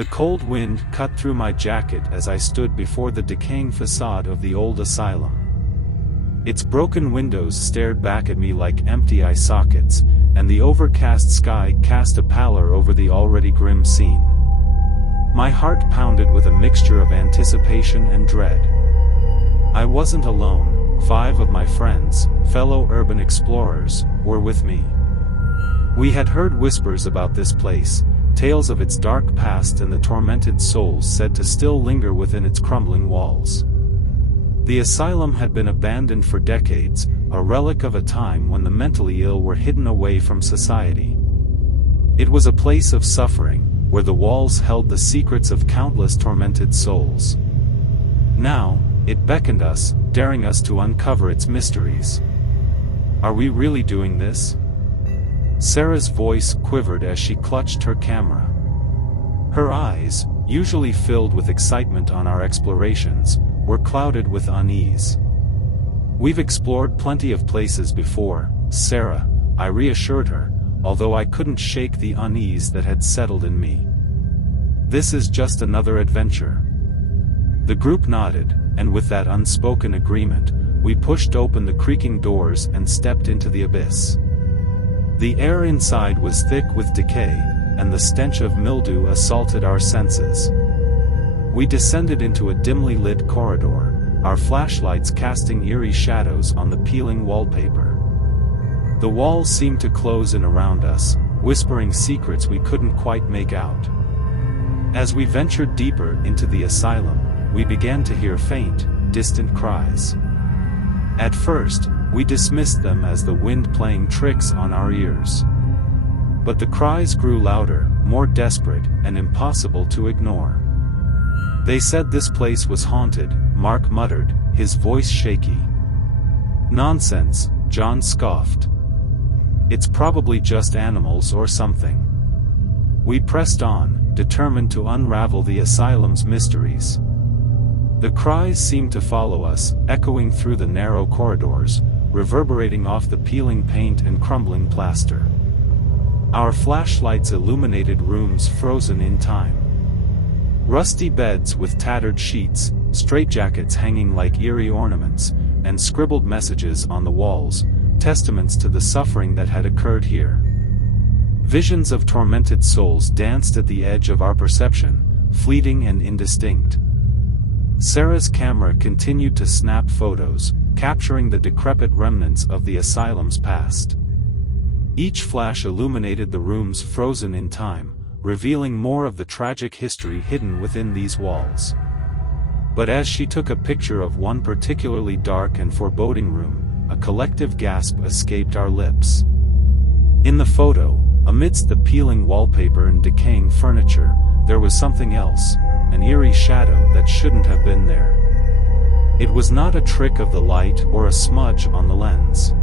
The cold wind cut through my jacket as I stood before the decaying facade of the old asylum. Its broken windows stared back at me like empty eye sockets, and the overcast sky cast a pallor over the already grim scene. My heart pounded with a mixture of anticipation and dread. I wasn't alone. 5 of my friends, fellow urban explorers, were with me. We had heard whispers about this place, tales of its dark past and the tormented souls said to still linger within its crumbling walls. The asylum had been abandoned for decades, a relic of a time when the mentally ill were hidden away from society. It was a place of suffering, where the walls held the secrets of countless tormented souls. Now, it beckoned us, daring us to uncover its mysteries. Are we really doing this? Sarah's voice quivered as she clutched her camera. Her eyes, usually filled with excitement on our explorations, were clouded with unease. We've explored plenty of places before, Sarah, I reassured her, although I couldn't shake the unease that had settled in me. This is just another adventure. The group nodded, and with that unspoken agreement, we pushed open the creaking doors and stepped into the abyss. The air inside was thick with decay, and the stench of mildew assaulted our senses. We descended into a dimly lit corridor, our flashlights casting eerie shadows on the peeling wallpaper. The walls seemed to close in around us, whispering secrets we couldn't quite make out. As we ventured deeper into the asylum, we began to hear faint, distant cries. At first, we dismissed them as the wind playing tricks on our ears. But the cries grew louder, more desperate, and impossible to ignore. They said this place was haunted, Mark muttered, his voice shaky. Nonsense, John scoffed. It's probably just animals or something. We pressed on, determined to unravel the asylum's mysteries. The cries seemed to follow us, echoing through the narrow corridors, reverberating off the peeling paint and crumbling plaster. Our flashlights illuminated rooms frozen in time. Rusty beds with tattered sheets, straitjackets hanging like eerie ornaments, and scribbled messages on the walls, testaments to the suffering that had occurred here. Visions of tormented souls danced at the edge of our perception, fleeting and indistinct. Sarah's camera continued to snap photos, capturing the decrepit remnants of the asylum's past. Each flash illuminated the rooms frozen in time, revealing more of the tragic history hidden within these walls. But as she took a picture of one particularly dark and foreboding room, a collective gasp escaped our lips. In the photo, amidst the peeling wallpaper and decaying furniture, there was something else, an eerie shadow that shouldn't have been there. It was not a trick of the light or a smudge on the lens.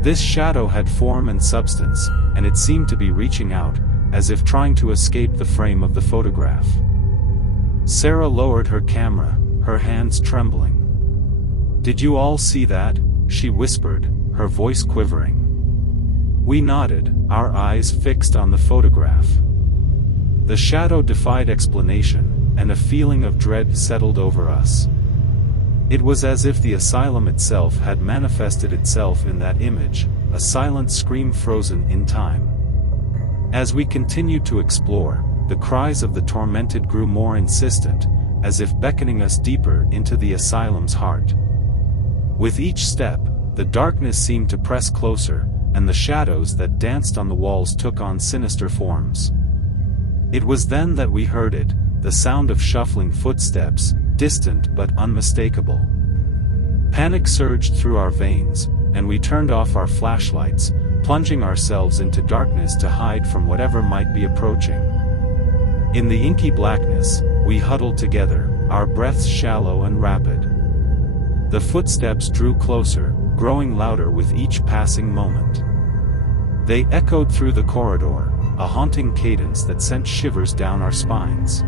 This shadow had form and substance, and it seemed to be reaching out, as if trying to escape the frame of the photograph. Sarah lowered her camera, her hands trembling. "Did you all see that?" she whispered, her voice quivering. We nodded, our eyes fixed on the photograph. The shadow defied explanation, and a feeling of dread settled over us. It was as if the asylum itself had manifested itself in that image, a silent scream frozen in time. As we continued to explore, the cries of the tormented grew more insistent, as if beckoning us deeper into the asylum's heart. With each step, the darkness seemed to press closer, and the shadows that danced on the walls took on sinister forms. It was then that we heard it, the sound of shuffling footsteps, distant but unmistakable. Panic surged through our veins, and we turned off our flashlights, plunging ourselves into darkness to hide from whatever might be approaching. In the inky blackness, we huddled together, our breaths shallow and rapid. The footsteps drew closer, growing louder with each passing moment. They echoed through the corridor, a haunting cadence that sent shivers down our spines.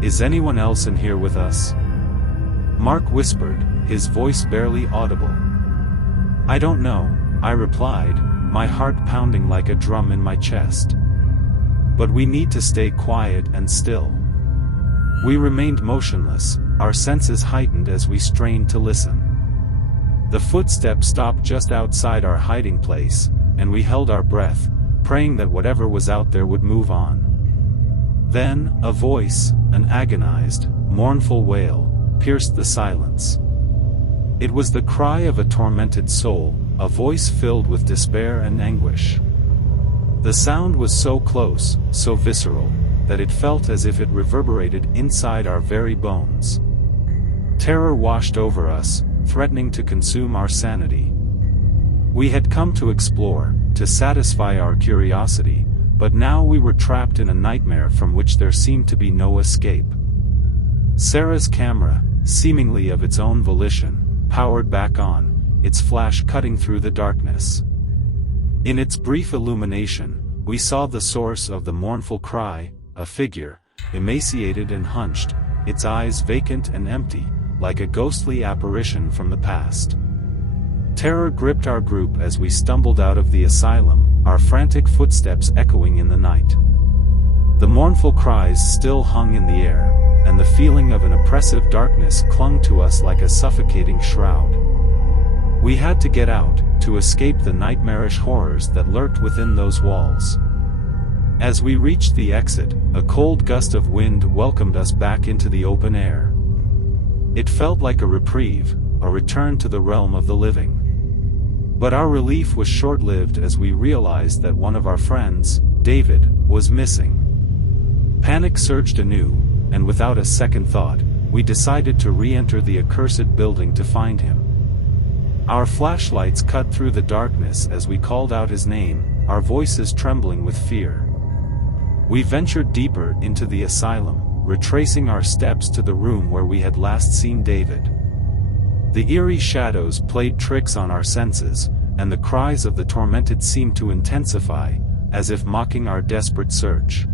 "Is anyone else in here with us?" Mark whispered, his voice barely audible. "I don't know," I replied, my heart pounding like a drum in my chest. But we need to stay quiet and still. We remained motionless, our senses heightened as we strained to listen. The footsteps stopped just outside our hiding place, and we held our breath, praying that whatever was out there would move on. Then, a voice, an agonized, mournful wail, pierced the silence. It was the cry of a tormented soul, a voice filled with despair and anguish. The sound was so close, so visceral, that it felt as if it reverberated inside our very bones. Terror washed over us, threatening to consume our sanity. We had come to explore, to satisfy our curiosity, but now we were trapped in a nightmare from which there seemed to be no escape. Sarah's camera, seemingly of its own volition, powered back on, its flash cutting through the darkness. In its brief illumination, we saw the source of the mournful cry, a figure, emaciated and hunched, its eyes vacant and empty, like a ghostly apparition from the past. Terror gripped our group as we stumbled out of the asylum, our frantic footsteps echoing in the night. The mournful cries still hung in the air, and the feeling of an oppressive darkness clung to us like a suffocating shroud. We had to get out, to escape the nightmarish horrors that lurked within those walls. As we reached the exit, a cold gust of wind welcomed us back into the open air. It felt like a reprieve, a return to the realm of the living. But our relief was short-lived as we realized that one of our friends, David, was missing. Panic surged anew, and without a second thought, we decided to re-enter the accursed building to find him. Our flashlights cut through the darkness as we called out his name, our voices trembling with fear. We ventured deeper into the asylum, retracing our steps to the room where we had last seen David. The eerie shadows played tricks on our senses, and the cries of the tormented seemed to intensify, as if mocking our desperate search.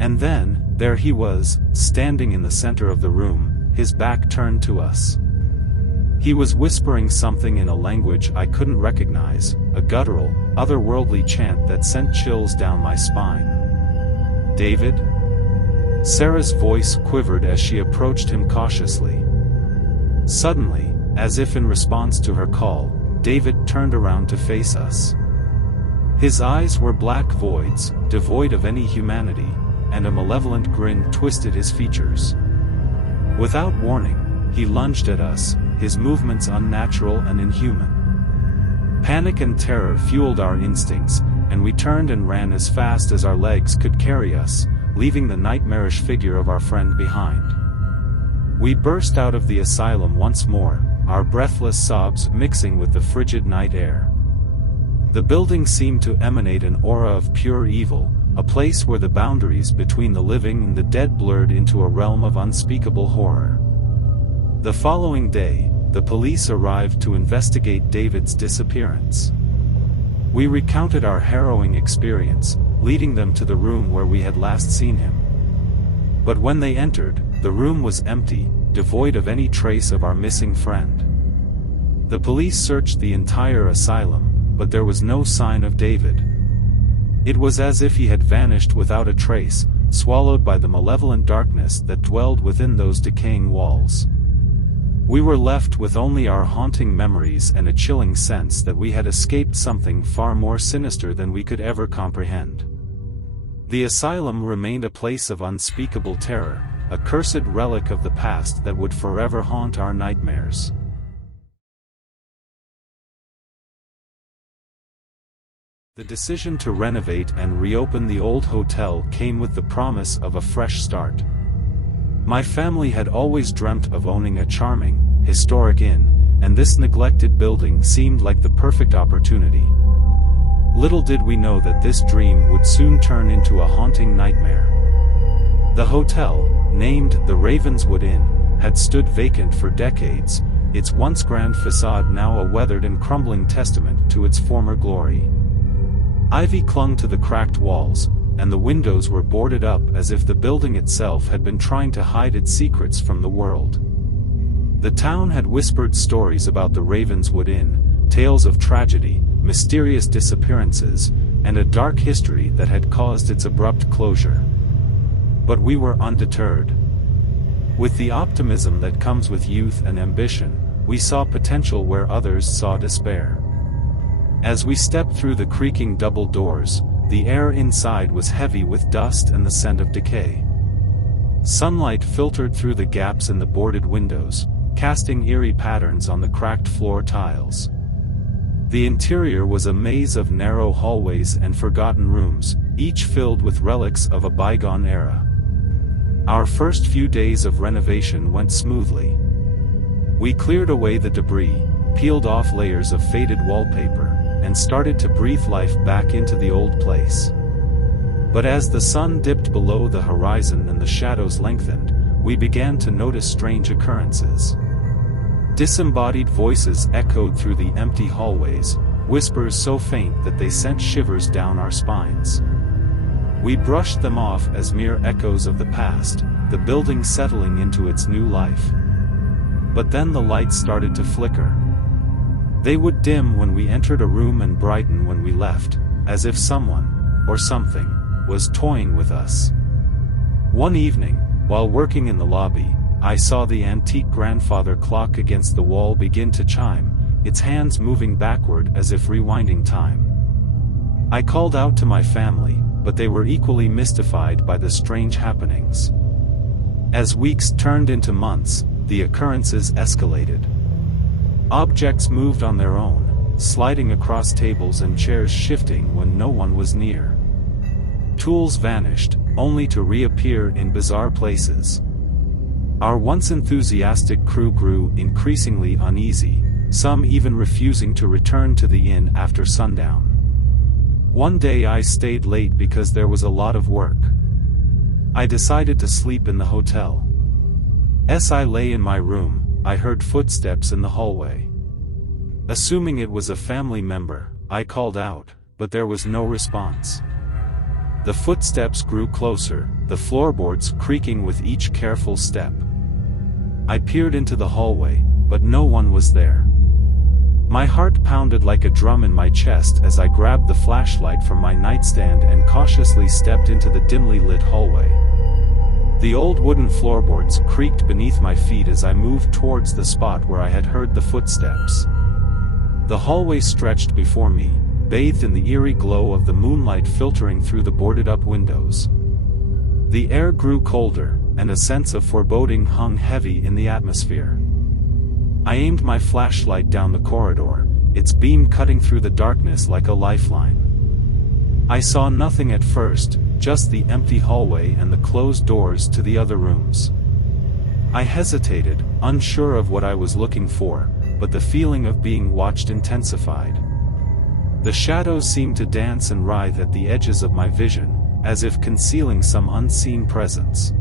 And then, there he was, standing in the center of the room, his back turned to us. He was whispering something in a language I couldn't recognize, a guttural, otherworldly chant that sent chills down my spine. "David?" Sarah's voice quivered as she approached him cautiously. Suddenly, as if in response to her call, David turned around to face us. His eyes were black voids, devoid of any humanity, and a malevolent grin twisted his features. Without warning, he lunged at us, his movements unnatural and inhuman. Panic and terror fueled our instincts, and we turned and ran as fast as our legs could carry us, leaving the nightmarish figure of our friend behind. We burst out of the asylum once more, our breathless sobs mixing with the frigid night air. The building seemed to emanate an aura of pure evil, a place where the boundaries between the living and the dead blurred into a realm of unspeakable horror. The following day, the police arrived to investigate David's disappearance. We recounted our harrowing experience, leading them to the room where we had last seen him. But when they entered, the room was empty, devoid of any trace of our missing friend. The police searched the entire asylum, but there was no sign of David. It was as if he had vanished without a trace, swallowed by the malevolent darkness that dwelled within those decaying walls. We were left with only our haunting memories and a chilling sense that we had escaped something far more sinister than we could ever comprehend. The asylum remained a place of unspeakable terror, a cursed relic of the past that would forever haunt our nightmares. The decision to renovate and reopen the old hotel came with the promise of a fresh start. My family had always dreamt of owning a charming, historic inn, and this neglected building seemed like the perfect opportunity. Little did we know that this dream would soon turn into a haunting nightmare. The hotel, named the Ravenswood Inn, had stood vacant for decades, its once grand facade now a weathered and crumbling testament to its former glory. Ivy clung to the cracked walls, and the windows were boarded up as if the building itself had been trying to hide its secrets from the world. The town had whispered stories about the Ravenswood Inn, tales of tragedy, mysterious disappearances, and a dark history that had caused its abrupt closure. But we were undeterred. With the optimism that comes with youth and ambition, we saw potential where others saw despair. As we stepped through the creaking double doors, the air inside was heavy with dust and the scent of decay. Sunlight filtered through the gaps in the boarded windows, casting eerie patterns on the cracked floor tiles. The interior was a maze of narrow hallways and forgotten rooms, each filled with relics of a bygone era. Our first few days of renovation went smoothly. We cleared away the debris, peeled off layers of faded wallpaper, and started to breathe life back into the old place. But as the sun dipped below the horizon and the shadows lengthened, we began to notice strange occurrences. Disembodied voices echoed through the empty hallways, whispers so faint that they sent shivers down our spines. We brushed them off as mere echoes of the past, the building settling into its new life. But then the lights started to flicker. They would dim when we entered a room and brighten when we left, as if someone, or something, was toying with us. One evening, while working in the lobby, I saw the antique grandfather clock against the wall begin to chime, its hands moving backward as if rewinding time. I called out to my family, but they were equally mystified by the strange happenings. As weeks turned into months, the occurrences escalated. Objects moved on their own, sliding across tables and chairs, shifting when no one was near. Tools vanished, only to reappear in bizarre places. Our once enthusiastic crew grew increasingly uneasy, some even refusing to return to the inn after sundown. One day I stayed late because there was a lot of work. I decided to sleep in the hotel. As I lay in my room, I heard footsteps in the hallway. Assuming it was a family member, I called out, but there was no response. The footsteps grew closer, the floorboards creaking with each careful step. I peered into the hallway, but no one was there. My heart pounded like a drum in my chest as I grabbed the flashlight from my nightstand and cautiously stepped into the dimly lit hallway. The old wooden floorboards creaked beneath my feet as I moved towards the spot where I had heard the footsteps. The hallway stretched before me, bathed in the eerie glow of the moonlight filtering through the boarded-up windows. The air grew colder, and a sense of foreboding hung heavy in the atmosphere. I aimed my flashlight down the corridor, its beam cutting through the darkness like a lifeline. I saw nothing at first, just the empty hallway and the closed doors to the other rooms. I hesitated, unsure of what I was looking for, but the feeling of being watched intensified. The shadows seemed to dance and writhe at the edges of my vision, as if concealing some unseen presence.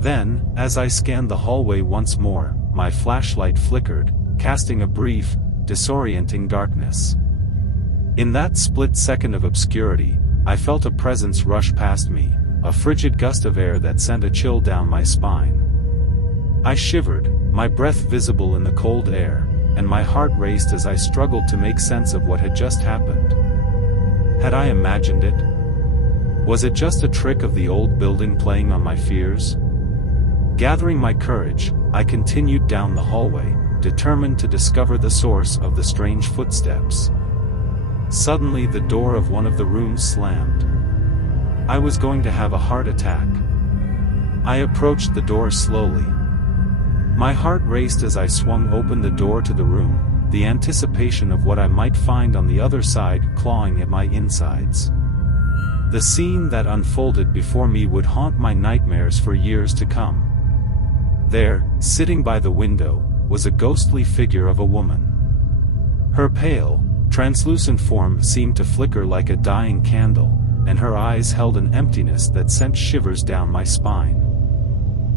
Then, as I scanned the hallway once more, my flashlight flickered, casting a brief, disorienting darkness. In that split second of obscurity, I felt a presence rush past me, a frigid gust of air that sent a chill down my spine. I shivered, my breath visible in the cold air, and my heart raced as I struggled to make sense of what had just happened. Had I imagined it? Was it just a trick of the old building playing on my fears? Gathering my courage, I continued down the hallway, determined to discover the source of the strange footsteps. Suddenly the door of one of the rooms slammed. I was going to have a heart attack. I approached the door slowly. My heart raced as I swung open the door to the room, the anticipation of what I might find on the other side clawing at my insides. The scene that unfolded before me would haunt my nightmares for years to come. There, sitting by the window, was a ghostly figure of a woman. Her pale, translucent form seemed to flicker like a dying candle, and her eyes held an emptiness that sent shivers down my spine.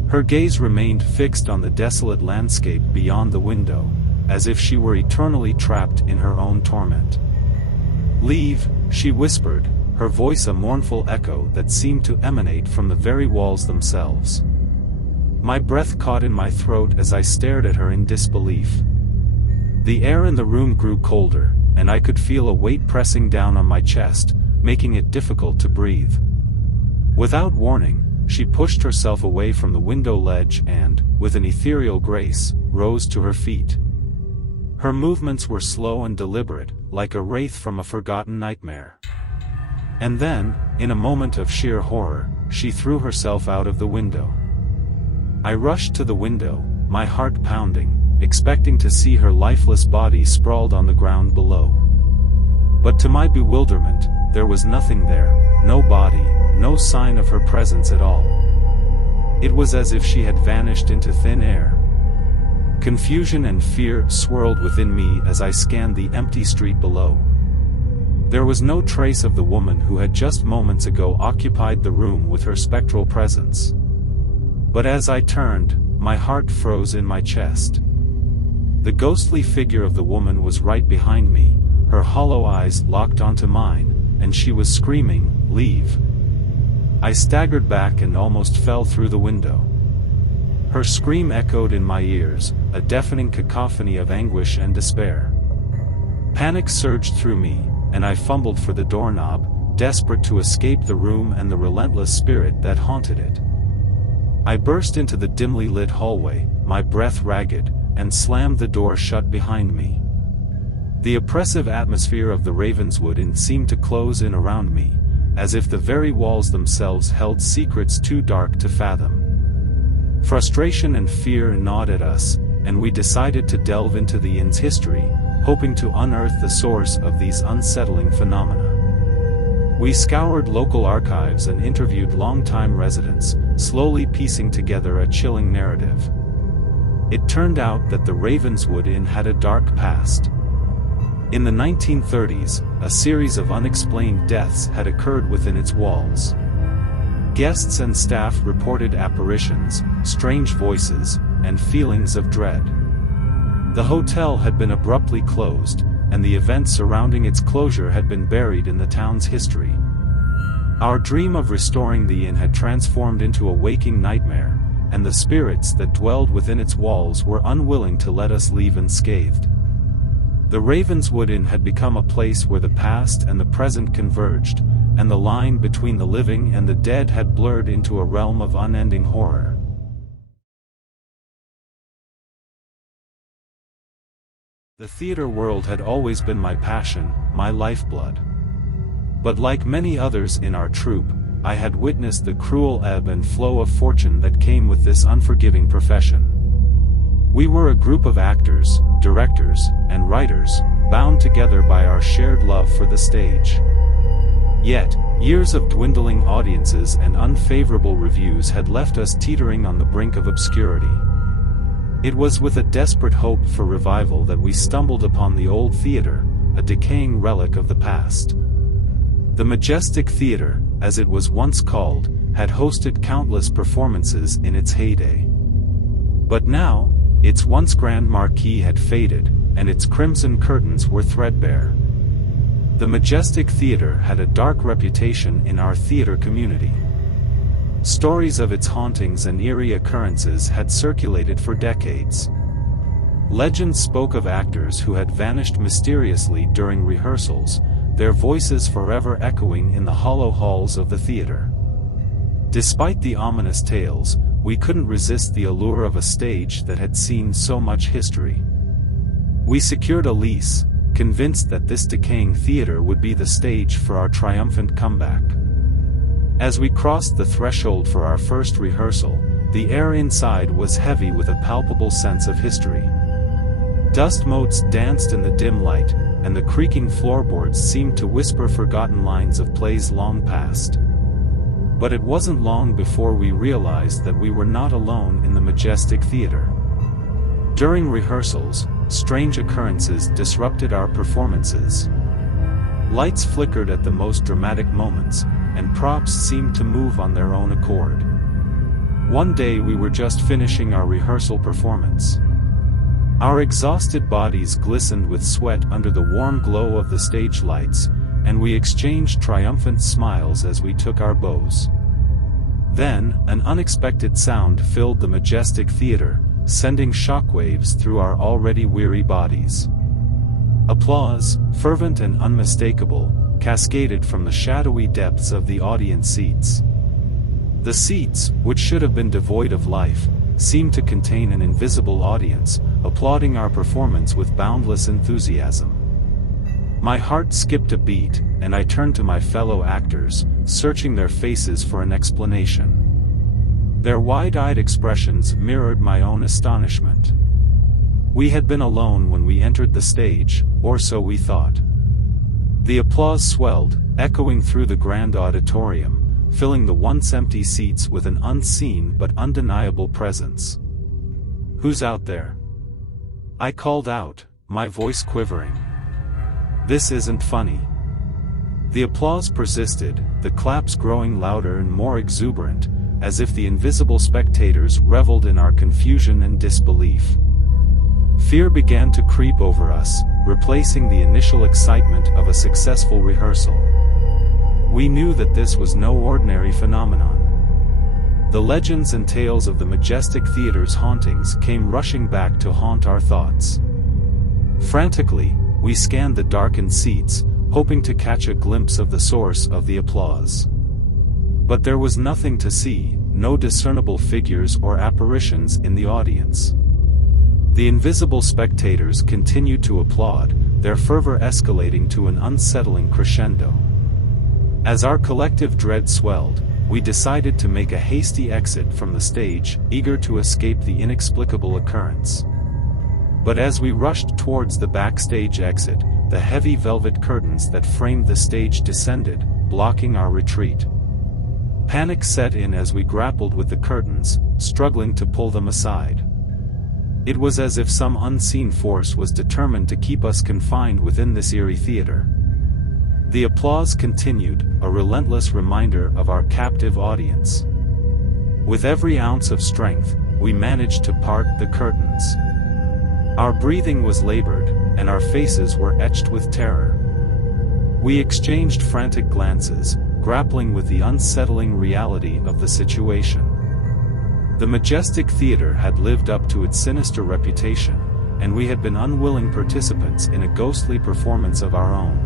Her gaze remained fixed on the desolate landscape beyond the window, as if she were eternally trapped in her own torment. "Leave," she whispered, her voice a mournful echo that seemed to emanate from the very walls themselves. My breath caught in my throat as I stared at her in disbelief. The air in the room grew colder, and I could feel a weight pressing down on my chest, making it difficult to breathe. Without warning, she pushed herself away from the window ledge and, with an ethereal grace, rose to her feet. Her movements were slow and deliberate, like a wraith from a forgotten nightmare. And then, in a moment of sheer horror, she threw herself out of the window. I rushed to the window, my heart pounding, expecting to see her lifeless body sprawled on the ground below. But to my bewilderment, there was nothing there, no body, no sign of her presence at all. It was as if she had vanished into thin air. Confusion and fear swirled within me as I scanned the empty street below. There was no trace of the woman who had just moments ago occupied the room with her spectral presence. But as I turned, my heart froze in my chest. The ghostly figure of the woman was right behind me, her hollow eyes locked onto mine, and she was screaming, "Leave!" I staggered back and almost fell through the window. Her scream echoed in my ears, a deafening cacophony of anguish and despair. Panic surged through me, and I fumbled for the doorknob, desperate to escape the room and the relentless spirit that haunted it. I burst into the dimly lit hallway, my breath ragged, and slammed the door shut behind me. The oppressive atmosphere of the Ravenswood Inn seemed to close in around me, as if the very walls themselves held secrets too dark to fathom. Frustration and fear gnawed at us, and we decided to delve into the inn's history, hoping to unearth the source of these unsettling phenomena. We scoured local archives and interviewed longtime residents, slowly piecing together a chilling narrative. It turned out that the Ravenswood Inn had a dark past. In the 1930s, a series of unexplained deaths had occurred within its walls. Guests and staff reported apparitions, strange voices, and feelings of dread. The hotel had been abruptly closed, and the events surrounding its closure had been buried in the town's history. Our dream of restoring the inn had transformed into a waking nightmare, and the spirits that dwelled within its walls were unwilling to let us leave unscathed. The Ravenswood Inn had become a place where the past and the present converged, and the line between the living and the dead had blurred into a realm of unending horror. The theater world had always been my passion, my lifeblood. But like many others in our troupe, I had witnessed the cruel ebb and flow of fortune that came with this unforgiving profession. We were a group of actors, directors, and writers, bound together by our shared love for the stage. Yet, years of dwindling audiences and unfavorable reviews had left us teetering on the brink of obscurity. It was with a desperate hope for revival that we stumbled upon the old theater, a decaying relic of the past. The Majestic Theater, as it was once called, had hosted countless performances in its heyday. But now, its once grand marquee had faded, and its crimson curtains were threadbare. The Majestic Theater had a dark reputation in our theater community. Stories of its hauntings and eerie occurrences had circulated for decades. Legends spoke of actors who had vanished mysteriously during rehearsals, their voices forever echoing in the hollow halls of the theater. Despite the ominous tales, we couldn't resist the allure of a stage that had seen so much history. We secured a lease, convinced that this decaying theater would be the stage for our triumphant comeback. As we crossed the threshold for our first rehearsal, the air inside was heavy with a palpable sense of history. Dust motes danced in the dim light, and the creaking floorboards seemed to whisper forgotten lines of plays long past. But it wasn't long before we realized that we were not alone in the Majestic Theater. During rehearsals, strange occurrences disrupted our performances. Lights flickered at the most dramatic moments, and props seemed to move on their own accord. One day we were just finishing our rehearsal performance. Our exhausted bodies glistened with sweat under the warm glow of the stage lights, and we exchanged triumphant smiles as we took our bows. Then, an unexpected sound filled the Majestic Theater, sending shockwaves through our already weary bodies. Applause, fervent and unmistakable, cascaded from the shadowy depths of the audience seats. The seats, which should have been devoid of life, seemed to contain an invisible audience, applauding our performance with boundless enthusiasm. My heart skipped a beat, and I turned to my fellow actors, searching their faces for an explanation. Their wide-eyed expressions mirrored my own astonishment. We had been alone when we entered the stage, or so we thought. The applause swelled, echoing through the grand auditorium, filling the once empty seats with an unseen but undeniable presence. "Who's out there?" I called out, my voice quivering. "This isn't funny." The applause persisted, the claps growing louder and more exuberant, as if the invisible spectators reveled in our confusion and disbelief. Fear began to creep over us, replacing the initial excitement of a successful rehearsal. We knew that this was no ordinary phenomenon. The legends and tales of the Majestic Theater's hauntings came rushing back to haunt our thoughts. Frantically, we scanned the darkened seats, hoping to catch a glimpse of the source of the applause. But there was nothing to see, no discernible figures or apparitions in the audience. The invisible spectators continued to applaud, their fervor escalating to an unsettling crescendo. As our collective dread swelled, we decided to make a hasty exit from the stage, eager to escape the inexplicable occurrence. But as we rushed towards the backstage exit, the heavy velvet curtains that framed the stage descended, blocking our retreat. Panic set in as we grappled with the curtains, struggling to pull them aside. It was as if some unseen force was determined to keep us confined within this eerie theater. The applause continued, a relentless reminder of our captive audience. With every ounce of strength, we managed to part the curtains. Our breathing was labored, and our faces were etched with terror. We exchanged frantic glances, grappling with the unsettling reality of the situation. The Majestic Theater had lived up to its sinister reputation, and we had been unwilling participants in a ghostly performance of our own.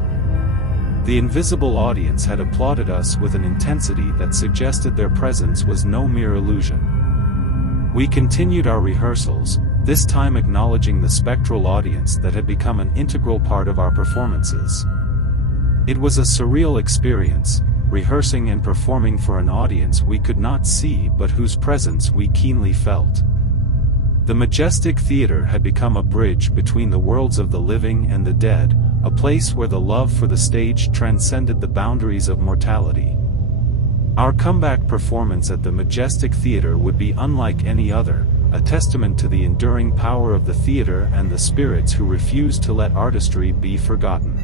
The invisible audience had applauded us with an intensity that suggested their presence was no mere illusion. We continued our rehearsals, this time acknowledging the spectral audience that had become an integral part of our performances. It was a surreal experience, rehearsing and performing for an audience we could not see but whose presence we keenly felt. The Majestic Theater had become a bridge between the worlds of the living and the dead, a place where the love for the stage transcended the boundaries of mortality. Our comeback performance at the Majestic Theater would be unlike any other, a testament to the enduring power of the theater and the spirits who refused to let artistry be forgotten.